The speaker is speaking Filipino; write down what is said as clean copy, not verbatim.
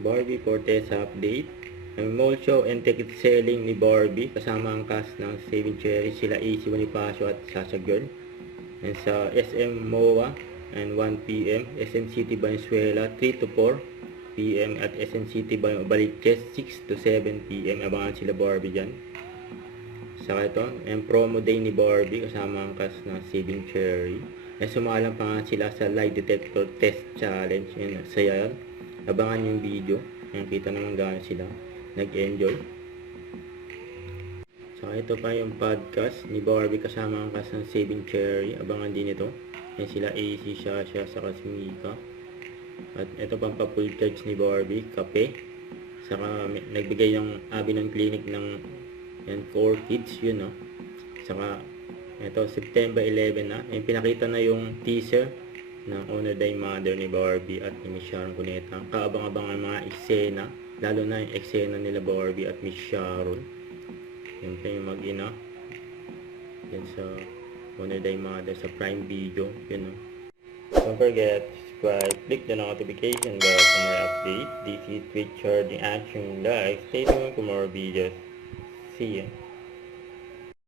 Barbie Fortesa update. Ang mall show and ticket selling ni Barbie kasama ang cast ng Saving Cherry, sila AC Bonifacio at Sasha Girl. And sa SM MOA and 1 p.m. SM City Valenzuela 3 to 4 p.m. at SM City Baliches 6 to 7 p.m. Abangan sila Barbie dyan. Saka ito, ang promo day ni Barbie kasama ang cast ng Saving Cherry. At sumalang pa nga sila sa lie detector test challenge. Yun, saya yun. Abangan yung video. Yan, kita naman gano'n sila nag-enjoy. Saka ito pa yung podcast ni Barbie kasama ang cast ng Saving Cherry. Abangan din ito. Yan sila AC, Shasha, saka si Mika. At ito pang pa-full charge ni Barbie, kape. Saka nagbigay yung Abinon Clinic ng yan, 4 kids, yun no. Saka ito, September 11 na. Yan, pinakita na yung teaser ng Honor Thy Mother ni Barbie at ni Miss Sharon Cuneta. Kaabang-abang ang mga eksena, lalo na yung eksena nila Barbie at Miss Sharon. Yan pa yung mag-ina. Yan sa Honor Thy Mother sa Prime Video. Yun no. Don't forget to subscribe, click the notification bell for more updates. This is Twitch Charging Action Live. Stay tuned for more videos. See ya.